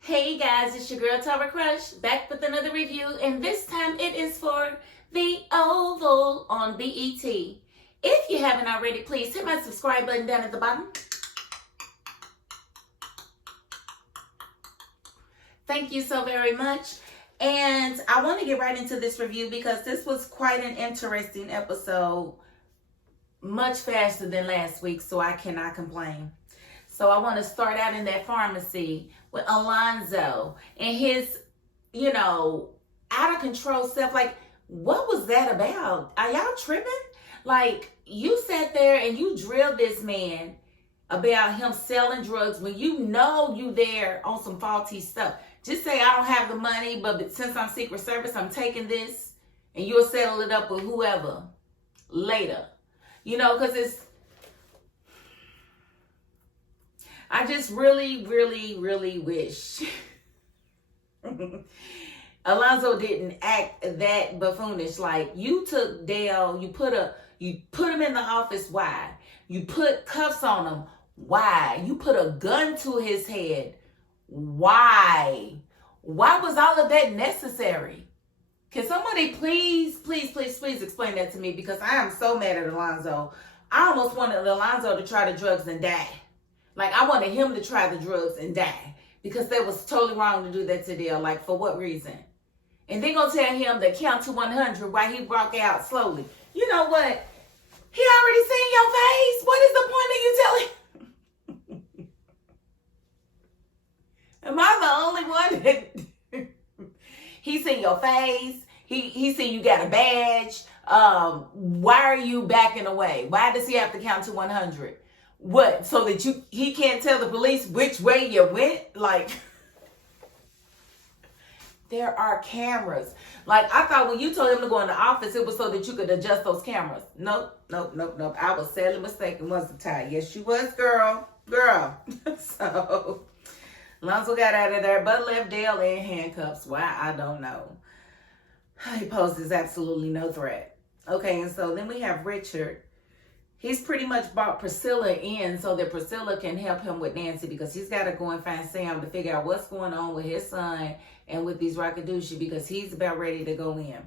Hey guys, it's your girl Tara Crush back with another review, and this time it is for The Oval on BET. If you haven't already, please hit my subscribe button down at the bottom. Thank you so very much. And I want to get right into this review because this was quite an interesting episode, much faster than last week, so I cannot complain. So I want to start out in that pharmacy with Alonzo and his, out of control stuff. Like, what was that about? Are y'all tripping? Like, you sat there and you drilled this man about him selling drugs when you know you there on some faulty stuff. Just say, I don't have the money, but since I'm Secret Service, I'm taking this, and you'll settle it up with whoever later. Because I just really, really, really wish Alonzo didn't act that buffoonish. Like, you took Dale, you put him in the office. Why? You put cuffs on him. Why? You put a gun to his head. Why? Why was all of that necessary? Can somebody please explain that to me? Because I am so mad at Alonzo. I almost wanted Alonzo to try the drugs and die. Like, I wanted him to try the drugs and die. Because that was totally wrong to do that to Dale. Like, for what reason? And they're going to tell him to count to 100 while he walk out slowly. You know what? He already seen your face. What is the point of you telling? Am I the only one that he seen your face? He seen you got a badge. Why are you backing away? Why does he have to count to 100? What? So that he can't tell the police which way you went? Like, there are cameras. Like, I thought when you told him to go in the office, it was so that you could adjust those cameras. Nope. I was sadly mistaken, wasn't I? Yes, you was, girl. So Alonzo got out of there, but left Dale in handcuffs. Why? I don't know. He poses absolutely no threat. Okay, and so then we have Richard. He's pretty much brought Priscilla in so that Priscilla can help him with Nancy, because he's got to go and find Sam to figure out what's going on with his son and with these Rakadushi, because he's about ready to go in.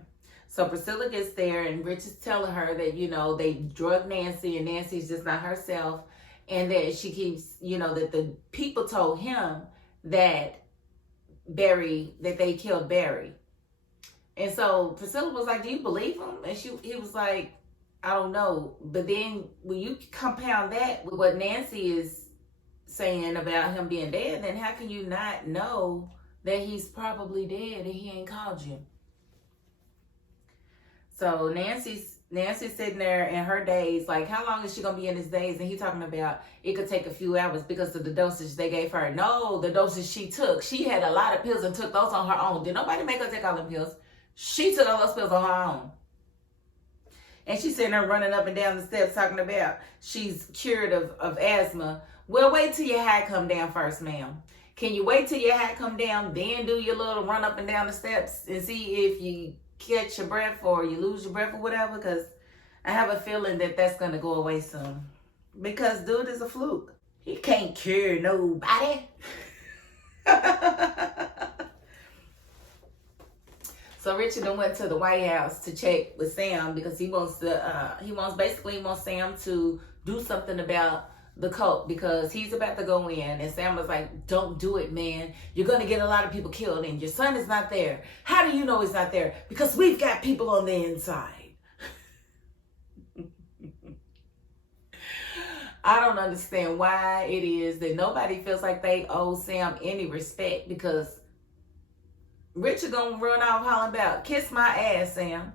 So Priscilla gets there, and Richard's telling her that, they drugged Nancy and Nancy's just not herself, and that she keeps, that the people told him that they killed Barry. And so Priscilla was like, do you believe him? And he was like, I don't know. But then when you compound that with what Nancy is saying about him being dead, then how can you not know that he's probably dead and he ain't called you? So Nancy's sitting there in her days, like, how long is she going to be in his days? And he talking about it could take a few hours because of the dosage they gave her. No, the dosage she took. She had a lot of pills and took those on her own. Did nobody make her take all them pills? She took all those pills on her own. And she's sitting there running up and down the steps talking about she's cured of asthma. Well, wait till your hat come down first, ma'am. Can you wait till your hat come down, then do your little run up and down the steps and see if you catch your breath or you lose your breath or whatever? Because I have a feeling that that's going to go away soon. Because dude is a fluke. He can't cure nobody. So Richard then went to the White House to check with Sam because he wants Sam to do something about the cult, because he's about to go in, and Sam was like, don't do it, man. You're going to get a lot of people killed, and your son is not there. How do you know he's not there? Because we've got people on the inside. I don't understand why it is that nobody feels like they owe Sam any respect, because Richard gonna run off hollering about, kiss my ass, Sam.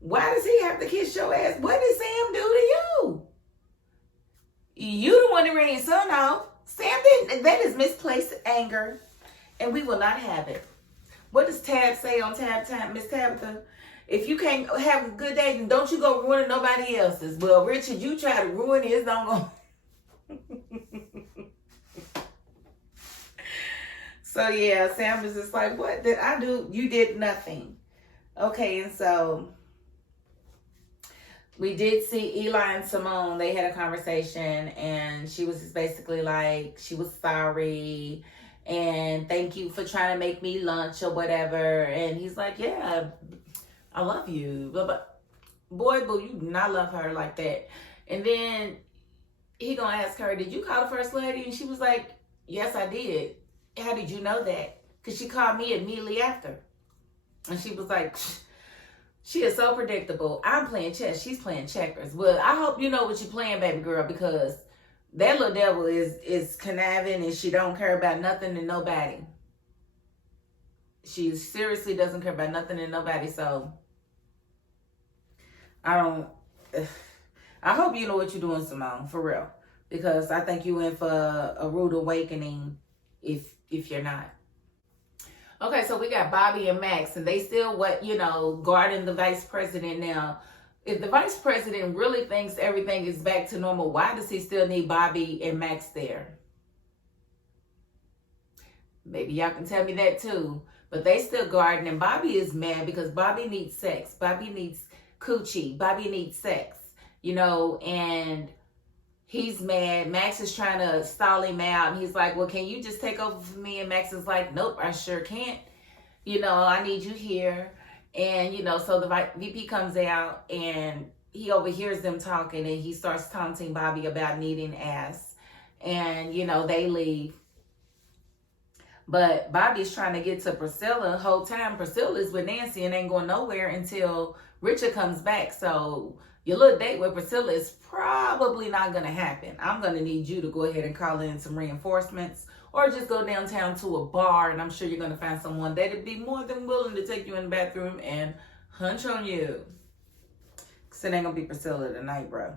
Why does he have to kiss your ass? What did Sam do to you? You the one that ran your son off. Sam didn't. That is misplaced anger, and we will not have it. What does Tab say on Tab Time, Miss Tabitha? If you can't have a good day, then don't you go ruin nobody else's. Well, Richard, you try to ruin his, don't go. So yeah, Sam is just like, what did I do? You did nothing. Okay, and so we did see Eli and Simone. They had a conversation, and she was just basically like, she was sorry, and thank you for trying to make me lunch or whatever. And he's like, yeah, I love you. But boy, boo, you do not love her like that. And then he gonna ask her, did you call the first lady? And she was like, yes, I did. How did you know that? Because she called me immediately after. And she was like, she is so predictable. I'm playing chess. She's playing checkers. Well, I hope you know what you're playing, baby girl, because that little devil is conniving and she don't care about nothing and nobody. She seriously doesn't care about nothing and nobody. So I hope you know what you're doing, Simone, for real. Because I think you in for a rude awakening if you're not. Okay, so we got Bobby and Max, and they still guarding the vice president now. If the vice president really thinks everything is back to normal, why does he still need Bobby and Max there? Maybe y'all can tell me that too. But they still guarding, and Bobby is mad because Bobby needs sex. Bobby needs coochie. Bobby needs sex, and he's mad. Max is trying to stall him out, and he's like, well, can you just take over for me? And Max is like, nope, I sure can't. I need you here. And, so the VP comes out, and he overhears them talking, and he starts taunting Bobby about needing ass. And, they leave. But Bobby's trying to get to Priscilla the whole time. Priscilla's with Nancy and ain't going nowhere until Richard comes back. So your little date with Priscilla is probably not going to happen. I'm going to need you to go ahead and call in some reinforcements, or just go downtown to a bar, and I'm sure you're going to find someone that'd be more than willing to take you in the bathroom and hunch on you. Because it ain't going to be Priscilla tonight, bro.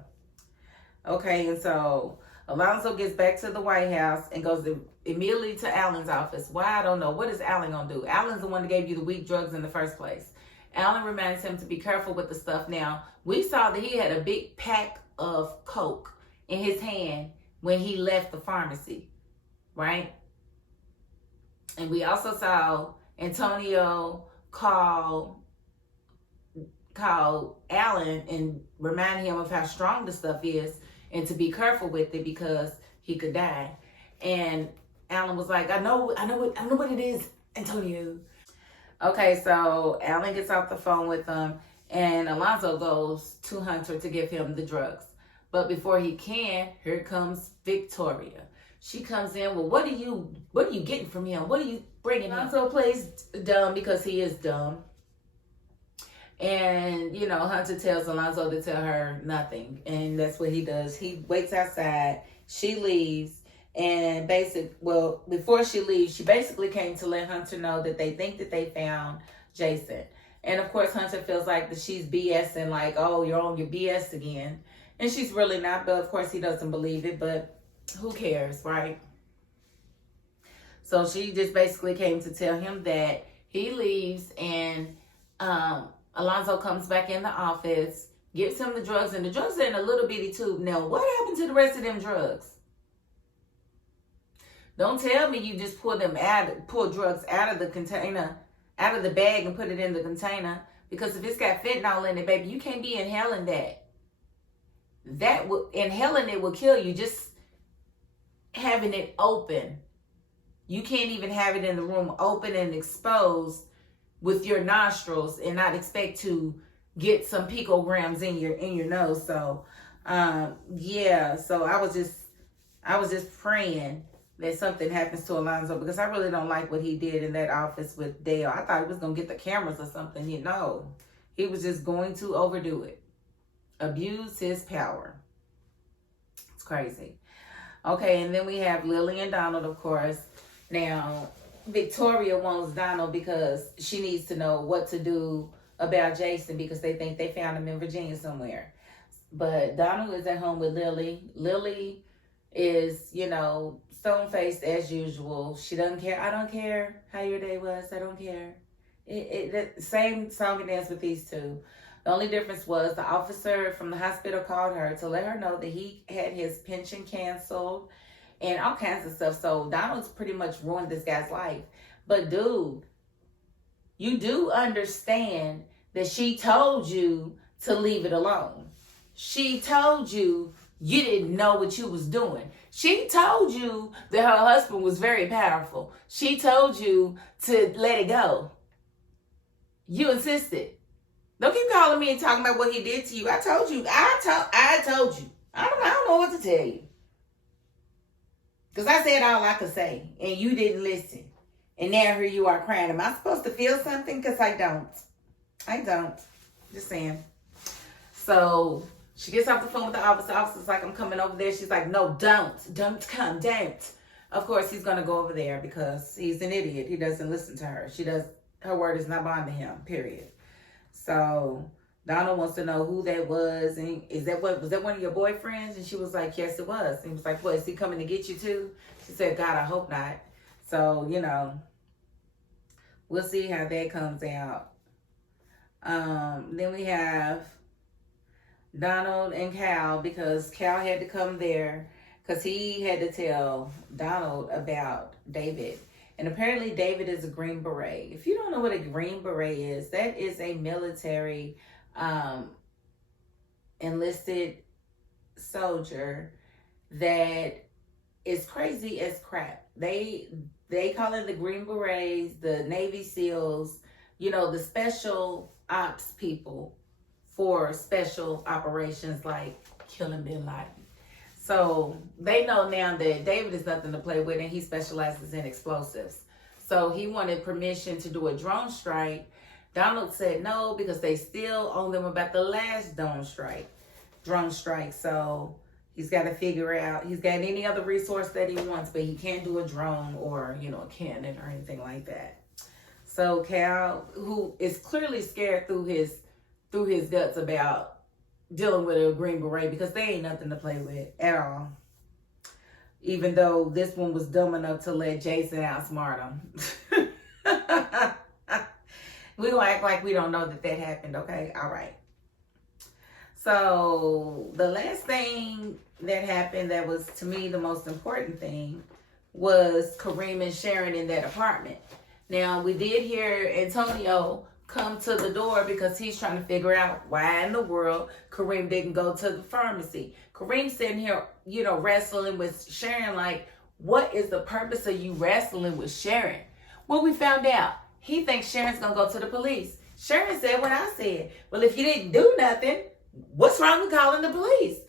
Okay, and so Alonzo gets back to the White House and goes immediately to Alan's office. Why? I don't know. What is Alan going to do? Alan's the one that gave you the weak drugs in the first place. Alan reminds him to be careful with the stuff. Now, we saw that he had a big pack of Coke in his hand when he left the pharmacy, right? And we also saw Antonio call Alan and remind him of how strong the stuff is and to be careful with it because he could die. And Alan was like, I know what it is, Antonio. Okay, so Alan gets off the phone with them, and Alonzo goes to Hunter to give him the drugs. But before he can, here comes Victoria. She comes in, well, what are you getting from him? What are you bringing him? Alonzo plays dumb because he is dumb. And, Hunter tells Alonzo to tell her nothing. And that's what he does. He waits outside. She leaves. And before she leaves, she basically came to let Hunter know that they think that they found Jason. And of course, Hunter feels like that she's BSing, like, oh, you're on your BS again. And she's really not, but of course he doesn't believe it, but who cares, right? So she just basically came to tell him that he leaves, and Alonzo comes back in the office, gives him the drugs, and the drugs are in a little bitty tube. Now, what happened to the rest of them drugs? Don't tell me you just pull drugs out of the container, out of the bag and put it in the container. Because if it's got fentanyl in it, baby, you can't be inhaling that. Inhaling it will kill you. Just having it open. You can't even have it in the room open and exposed with your nostrils and not expect to get some picograms in your nose. So, So I was just praying that something happens to Alonzo, because I really don't like what he did in that office with Dale. I thought he was going to get the cameras or something. He was just going to overdo it. Abuse his power. It's crazy. Okay, and then we have Lily and Donald, of course. Now, Victoria wants Donald because she needs to know what to do about Jason, because they think they found him in Virginia somewhere. But Donald is at home with Lily. Lily is, stone-faced as usual. She doesn't care. I don't care how your day was. I don't care. Same song and dance with these two. The only difference was the officer from the hospital called her to let her know that he had his pension canceled and all kinds of stuff. So Donald's pretty much ruined this guy's life. But dude, you do understand that she told you to leave it alone. She told you You didn't know what you was doing. She told you that her husband was very powerful. She told you to let it go. You insisted. Don't keep calling me and talking about what he did to you. I told you. I told you. I don't know what to tell you. Because I said all I could say, and you didn't listen. And now here you are crying. Am I supposed to feel something? Because I don't. I don't. Just saying. So she gets off the phone with the officer. The officer's like, I'm coming over there. She's like, no, don't. Don't come. Don't. Of course, he's going to go over there because he's an idiot. He doesn't listen to her. Her word is not bond to him, period. So Donald wants to know who that was. And was that one of your boyfriends? And she was like, yes, it was. And he was like, what, is he coming to get you too? She said, God, I hope not. So, we'll see how that comes out. Then we have Donald and Cal, because Cal had to come there because he had to tell Donald about David. And apparently David is a Green Beret. If you don't know what a Green Beret is, that is a military enlisted soldier that is crazy as crap. They call it the Green Berets, the Navy SEALs, the special ops people for special operations like killing Bin Laden. So they know now that David is nothing to play with, and he specializes in explosives. So he wanted permission to do a drone strike. Donald said no, because they still owe them about the last drone strike. So he's got to figure out, he's got any other resource that he wants, but he can't do a drone or, a cannon or anything like that. So Cal, who is clearly scared through his guts about dealing with a Green Beret, because they ain't nothing to play with at all. Even though this one was dumb enough to let Jason outsmart him. We gonna act like we don't know that happened, okay? All right. So the last thing that happened that was, to me, the most important thing was Kareem and Sharon in that apartment. Now, we did hear Antonio come to the door because he's trying to figure out why in the world Kareem didn't go to the pharmacy. Kareem's sitting here, wrestling with Sharon, like, what is the purpose of you wrestling with Sharon? Well, we found out he thinks Sharon's gonna go to the police. Sharon said what I said. Well, if you didn't do nothing, what's wrong with calling the police?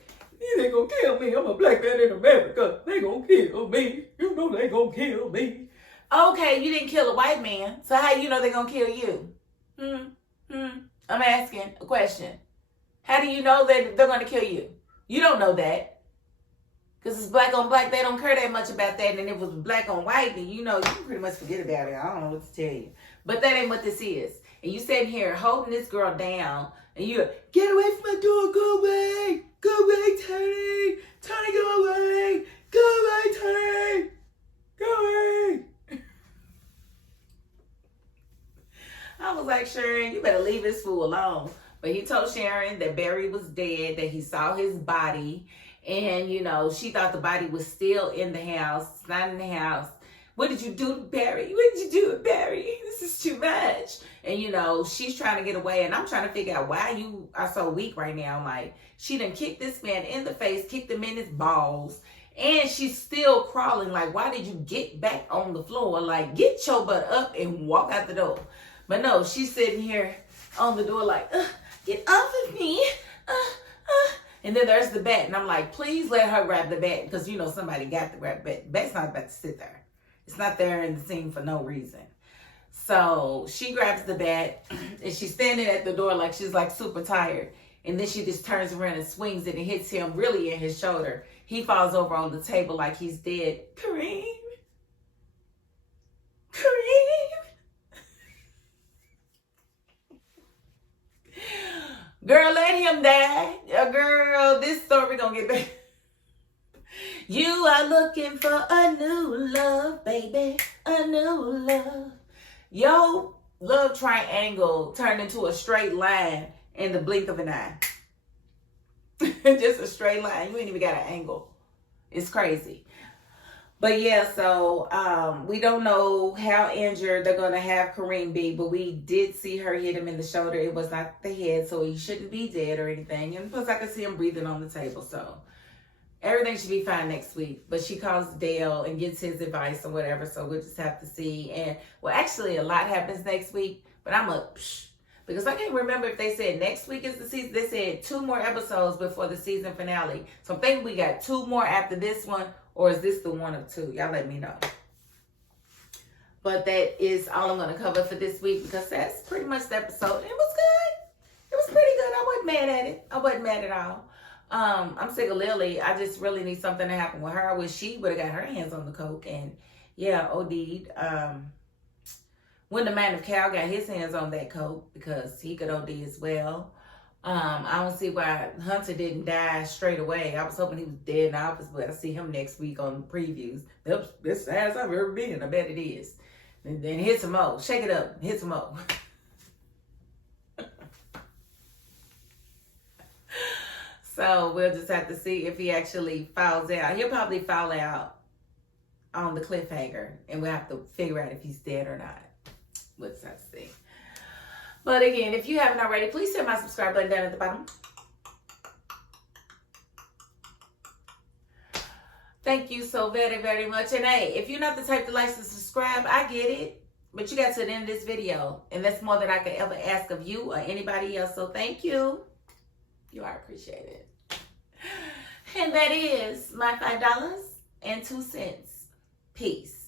They gonna kill me. I'm a black man in America. They gonna kill me. You know they gonna kill me. Okay, you didn't kill a white man, so how you know they're gonna kill you? I'm asking a question. How do you know that they're gonna kill you? You don't know that. Because it's black on black, they don't care that much about that. And if it was black on white, then you can pretty much forget about it. I don't know what to tell you. But that ain't what this is. And you sitting here holding this girl down, and you're, get away from my door, go away. Go away, Tony. Tony, go away. Go away, Tony. Go away. I was like, Sharon, you better leave this fool alone. But he told Sharon that Barry was dead, that he saw his body. And, she thought the body was still in the house. It's not in the house. What did you do to Barry? What did you do to Barry? This is too much. And, she's trying to get away. And I'm trying to figure out why you are so weak right now. Like, she done kicked this man in the face, kicked him in his balls. And she's still crawling. Like, why did you get back on the floor? Like, get your butt up and walk out the door. But no, she's sitting here on the door like, get off of me. And then there's the bat. And I'm like, please let her grab the bat. Because, somebody got to grab the bat. The bat's not about to sit there. It's not there in the scene for no reason. So she grabs the bat. And she's standing at the door like she's like super tired. And then she just turns around and swings it and hits him really in his shoulder. He falls over on the table like he's dead. Kareem. Girl, let him die. Girl, this story gonna get better. You are looking for a new love, baby. A new love. Your love triangle turned into a straight line in the blink of an eye. Just a straight line. You ain't even got an angle. It's crazy. But yeah, so we don't know how injured they're going to have Kareem be, but we did see her hit him in the shoulder. It was not the head, so he shouldn't be dead or anything. And plus, I could see him breathing on the table. So everything should be fine next week. But she calls Dale and gets his advice or whatever. So we'll just have to see. And well, actually, a lot happens next week. But I'm a because I can't remember if they said next week is the season. They said 2 more episodes before the season finale. So I'm thinking we got 2 more after this one, or is this the one of 2? Y'all let me know. But that is all I'm going to cover for this week because that's pretty much the episode. It was good. It was pretty good. I wasn't mad at it. I wasn't mad at all. I'm sick of Lily. I just really need something to happen with her. I wish she would have got her hands on the coke and yeah, OD'd. When the man of Cal got his hands on that coke because he could OD as well. I don't see why Hunter didn't die straight away. I was hoping he was dead in the office, but I see him next week on the previews. That's as fast I've ever been. I bet it is. And then hit some more. Shake it up. Hit some more. So we'll just have to see if he actually falls out. He'll probably fall out on the cliffhanger, and we'll have to figure out if he's dead or not. We'll just have to see. But again, if you haven't already, please hit my subscribe button down at the bottom. Thank you so very, very much. And hey, if you're not the type to like and subscribe, I get it. But you got to the end of this video. And that's more than I could ever ask of you or anybody else. So thank you. You are appreciated. And that is my $5.02. Peace.